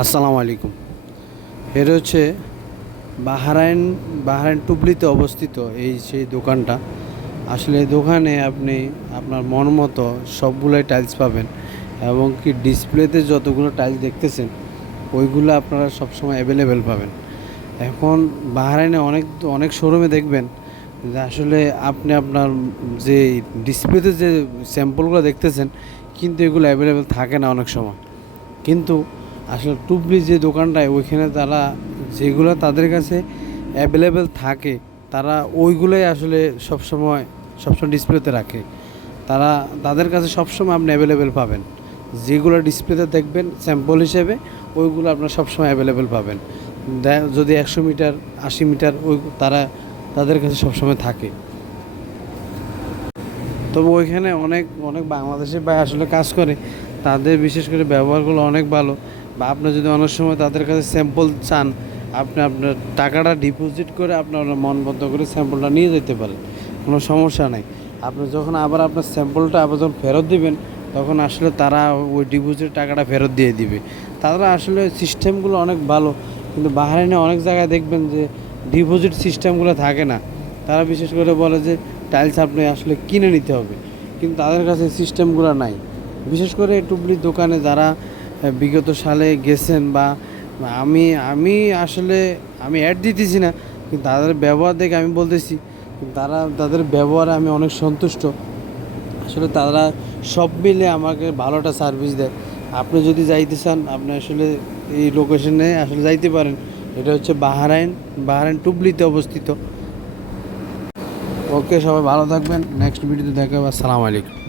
আসসালামু আলাইকুম। এটা হচ্ছে বাহরাইন বাহরাইন টুবলিতে অবস্থিত এই সেই দোকানটা। আসলে এই দোকানে আপনি আপনার মন মতো সবগুলোই টাইলস পাবেন, এবং কি ডিসপ্লেতে যতগুলো টাইলস দেখতেছেন ওইগুলো আপনারা সবসময় অ্যাভেলেবেল পাবেন। এখন বাহরাইনে অনেক অনেক শোরুমে দেখবেন যে আসলে আপনি আপনার যে ডিসপ্লেতে যে স্যাম্পলগুলো দেখতেছেন, কিন্তু এগুলো অ্যাভেলেবেল থাকে না অনেক সময়। কিন্তু আসলে টুবলি যে দোকানটায় ওইখানে তারা যেগুলো তাদের কাছে অ্যাভেলেবেল থাকে তারা ওইগুলোই আসলে সবসময় ডিসপ্লেতে রাখে। তাদের কাছে সবসময় আপনি অ্যাভেলেবেল পাবেন। যেগুলো ডিসপ্লেতে দেখবেন স্যাম্পল হিসেবে ওইগুলো আপনার সবসময় অ্যাভেলেবেল পাবেন। যদি 100 মিটার 80 মিটার ওই তাদের কাছে সবসময় থাকে। তবে ওইখানে অনেক অনেক বাংলাদেশি ভাই আসলে কাজ করে, তাদের বিশেষ করে ব্যবহারগুলো অনেক ভালো। বা আপনি যদি অনেক সময় তাদের কাছে স্যাম্পল চান, আপনি আপনার টাকাটা ডিপোজিট করে আপনার মন বন্ধ করে স্যাম্পলটা নিয়ে যেতে পারেন, কোনো সমস্যা নেই। আপনি যখন আবার আপনার স্যাম্পলটা আবার যখন ফেরত দিবেন, তখন আসলে তারা ওই ডিপোজিট টাকাটা ফেরত দিয়ে দিবে। তারা আসলে সিস্টেমগুলো অনেক ভালো। কিন্তু বাহরাইনে অনেক জায়গায় দেখবেন যে ডিপোজিট সিস্টেমগুলো থাকে না। তারা বিশেষ করে বলে যে টাইলস আপনি আসলে কিনে নিতে হবে, কিন্তু তাদের কাছে সিস্টেমগুলো নাই। বিশেষ করে টুবলির দোকানে যারা বিগত সালে গেছেন, বা আমি আমি আসলে আমি অ্যাড দিতেছি না, কিন্তু তাদের ব্যবহার দেখে আমি বলতেছি তাদের ব্যবহারে আমি অনেক সন্তুষ্ট। আসলে তারা সব মিলে আমাকে ভালো একটা সার্ভিস দেয়। আপনি যদি যাইতে চান, আপনি আসলে এই লোকেশনে আসলে যাইতে পারেন। এটা হচ্ছে বাহরাইন টুবলিতে অবস্থিত। ওকে, সবাই ভালো থাকবেন। নেক্সট ভিডিওতে দেখা হবে। আসসালামু আলাইকুম।